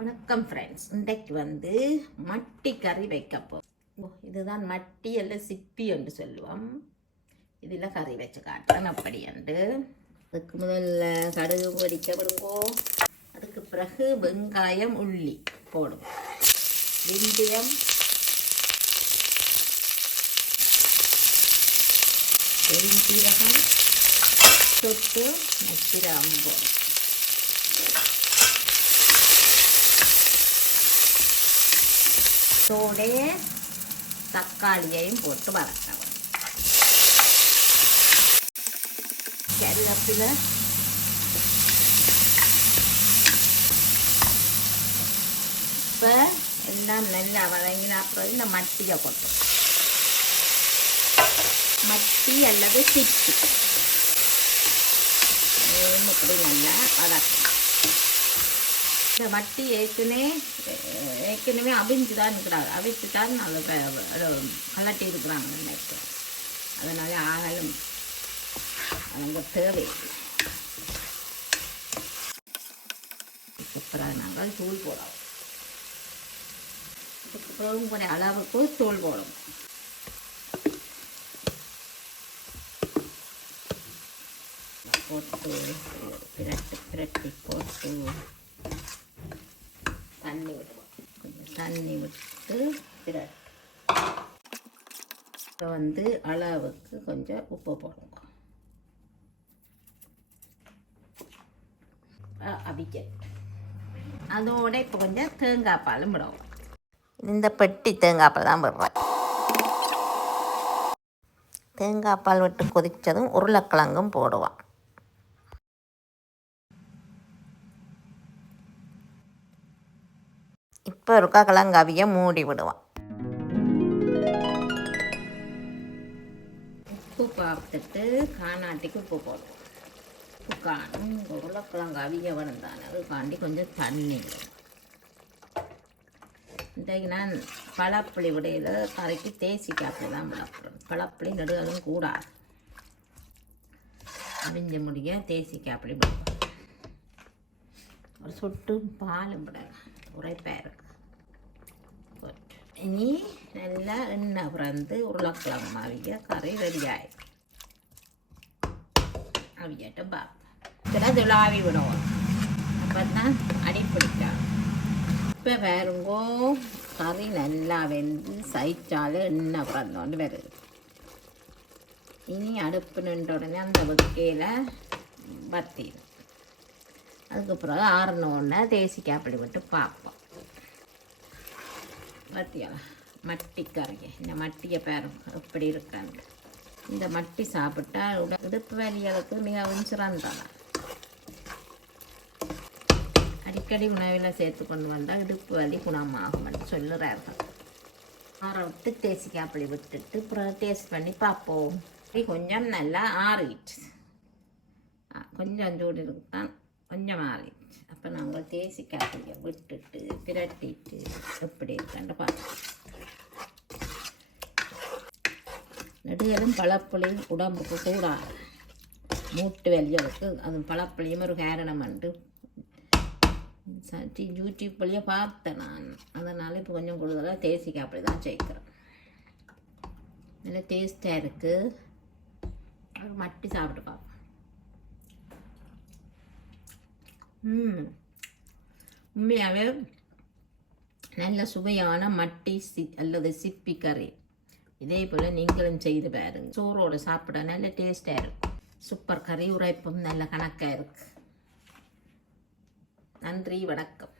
வணக்கம் ஃப்ரெண்ட்ஸ் இன்றைக்கு வந்து மட்டி கறி வைக்க போகிறோம் இதுதான் மட்டி அல்ல சிப்பி என்று சொல்லுவோம். இதில் கறி வச்சு காட்டுறேன் அப்படி என்று. அதுக்கு முதல்ல கடுகு பொரிக்க விடுங்கோ அதுக்கு பிறகு வெங்காயம் உள்ளி போடும் வெந்தயம். பெருஞ்சீரகம் சொட்டு நச்சிராம் போடும் தக்காளியையும் போட்டு வதக்கவும் கருவேப்பில இப்போ எல்லாம் நல்லா வதங்கின அப்புறம் இந்த மட்டியை கொட்டும் மட்டி அல்லது சிப்பி இப்படி நல்லா வதக்கணும் வட்டி ஏற்கனவே ஏற்கனவே அவிஞ்சு தான் இருக்கிறாங்க அவிச்சு தான் அதை கலட்டி இருக்கிறாங்க நினைக்கிறேன் அதனால் ஆகலும் அவங்க தேவை. அப்புறம் நாங்கள் தூள் போடலாம் அதுக்கப்புறம் கொஞ்சம் அளவுக்கு தூள் போடணும். போட்டு பிரட்டி போட்டு தண்ணி விடுவோம் கொஞ்சம் தண்ணி விட்டு பிரட்டி இப்போ வந்து அளவுக்கு கொஞ்சம் உப்பு போடுங்க. அவிக்க அதோட இப்போ கொஞ்சம் தேங்காய் பாலும் விடுவோம் இந்த பெட்டி தேங்காய் பால் தான் விடுறேன் தேங்காய் பால் விட்டு கொதித்ததும் உருளைக்கிழங்கும் போடுவான் இப்போ இருக்க கிழங்காவியை மூடி விடுவான். உப்பு பார்த்துட்டு காணாட்டிக்கு உப்பு போடுவோம் உப்பு காணும் உருளைக்கிழங்கு அவிய வந்தானே அதுக்காண்டி கொஞ்சம் தண்ணி. இந்த இன்றைக்கு நான் பழப்புளி விடையில் கரைக்கு தேசி காப்பி தான் விடப்படும் பழப்புளி நடுகளும் கூடாது. அவிஞ்ச முடிய தேசி காப்பி விடுவோம் ஒரு சொட்டு பாலும் விடலாம். உரைப்பாக இனி நல்லா எண்ணெய் பிறந்து உருளைக்கிழங்கு அவிய கறி ரெடியாய் ஆயிடும் அவியட்ட பார்ப்போம் இதில் துளாவி விடுவோம். அப்போ தான் அடி பிடிக்காது இப்போ வேறுங்கோ கறி நல்லா வெந்து சைச்சால் எண்ணெய் பிறந்தோண்டு வருது. இனி அடுப்பு நின்ற உடனே அந்த வெக்கையில் வத்திடும் அதுக்கு பிறகு ஆறுன ஒன்று தேசிக்காய் அப்படி விட்டு பார்ப்போம். பார்த்தியா மட்டி கறியை இந்த மட்டியை பேரும் எப்படி இருக்கான்னு. இந்த மட்டி சாப்பிட்டா உட இடுப்பு வலிகளுக்கு மிகவும் சிறந்ததான் அடிக்கடி உணவில் சேர்த்து கொண்டு வந்தால் இடுப்பு வலி குணமாகும்னு சொல்லுறார்கள் ஆற விட்டு தேசிக்காய் அப்படி விட்டுட்டு அப்புறம் டேஸ்ட் பண்ணி பார்ப்போம். கொஞ்சம் நல்லா ஆறிட்டு கொஞ்சம் சூடு இருக்குதான் கொஞ்சம் மாறிடுச்சு அப்போ நம்ம தேசி காப்பியை விட்டுட்டு பிரட்டிட்டு எப்படி இருக்கான்னு பார்ப்போம் நெடுகலும் பழப்புளியும் உடம்புக்கு கூடாது மூட்டு வெளியலுக்கு அது பழப்புளியும் ஒரு காரணம் உண்டு. சட்டி யூடியூப்லேயே பார்த்தேன் நான். அதனால் இப்போ கொஞ்சம் கூடுதலாக தேசி காப்பிடி தான் சேர்க்குறேன். நல்லா டேஸ்ட்டாக இருக்குது மட்டி சாப்பிட்டு பார்ப்போம். உண்மையாகவே நல்ல சுவையான மட்டி சி அல்லது சிப்பி கறி. இதே போல் நீங்களும் செய்து பாருங்க. சோறோடு சாப்பிட நல்ல டேஸ்ட்டாக இருக்கும். சூப்பர் கறி உரைப்பும் நல்ல கணக்காக இருக்குது நன்றி வணக்கம்.